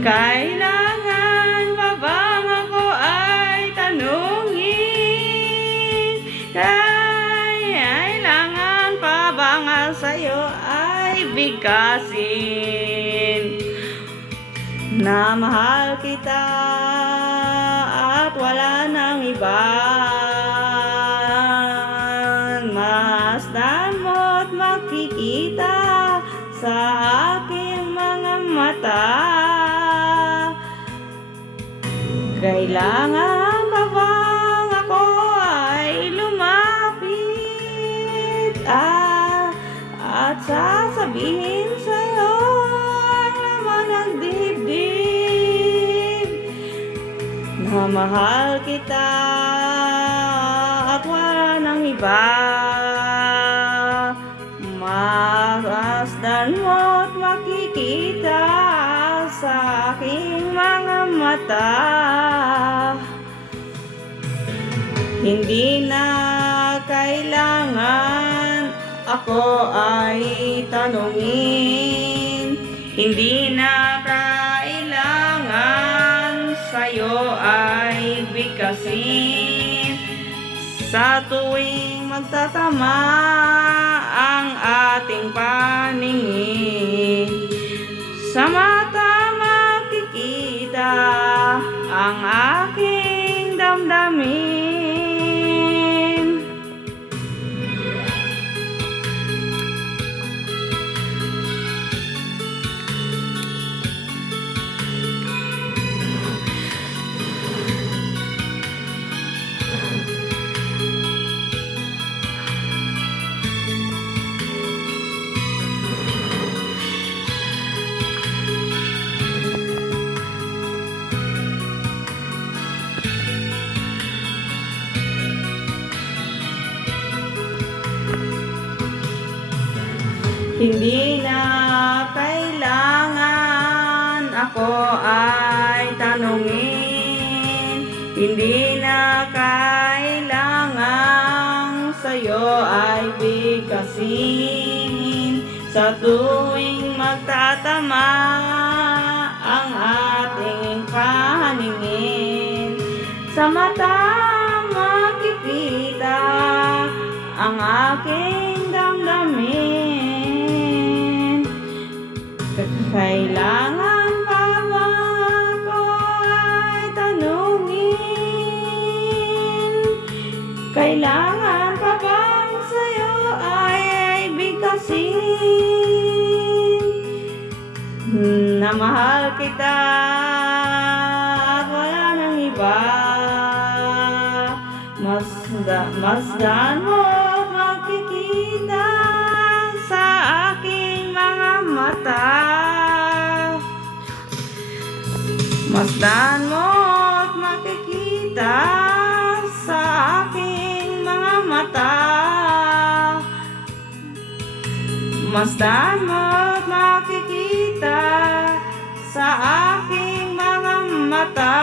Kailangan pa bang ako ay tanungin? Kailangan pa bang sa'yo ay bigkasin? Na mahal kita at wala nang iba. Masdan mo't makikita sa aking mga mata. Kailangan pa bang ako ay lumapit at sasabihin sa'yo ang laman ng dibdib na mahal kita at wala nang iba. Masdan mo't makikita sa aking mga mata. Hindi na kailangan ako ay tanungin. Hindi na kailangan sa'yo ay bigkasin. Sa tuwing magtatama ang ating paningin, sa mata makikita ang aking damdamin. Hindi na kailangan ako ay tanungin. Hindi na kailangan sa'yo ay bigkasin. Sa tuwing magtatama ang ating paningin, sa mata makikita ang aking damdamin. Kailangan pa ba ako ay tanungin? Kailangan pa bang sa'yo ay bigkasin? Na mahal kita at wala nang iba. Masdan mo makikita sa aking mga mata. Masdan mo't makikita sa aking mga mata. Masdan mo't makikita sa aking mga mata.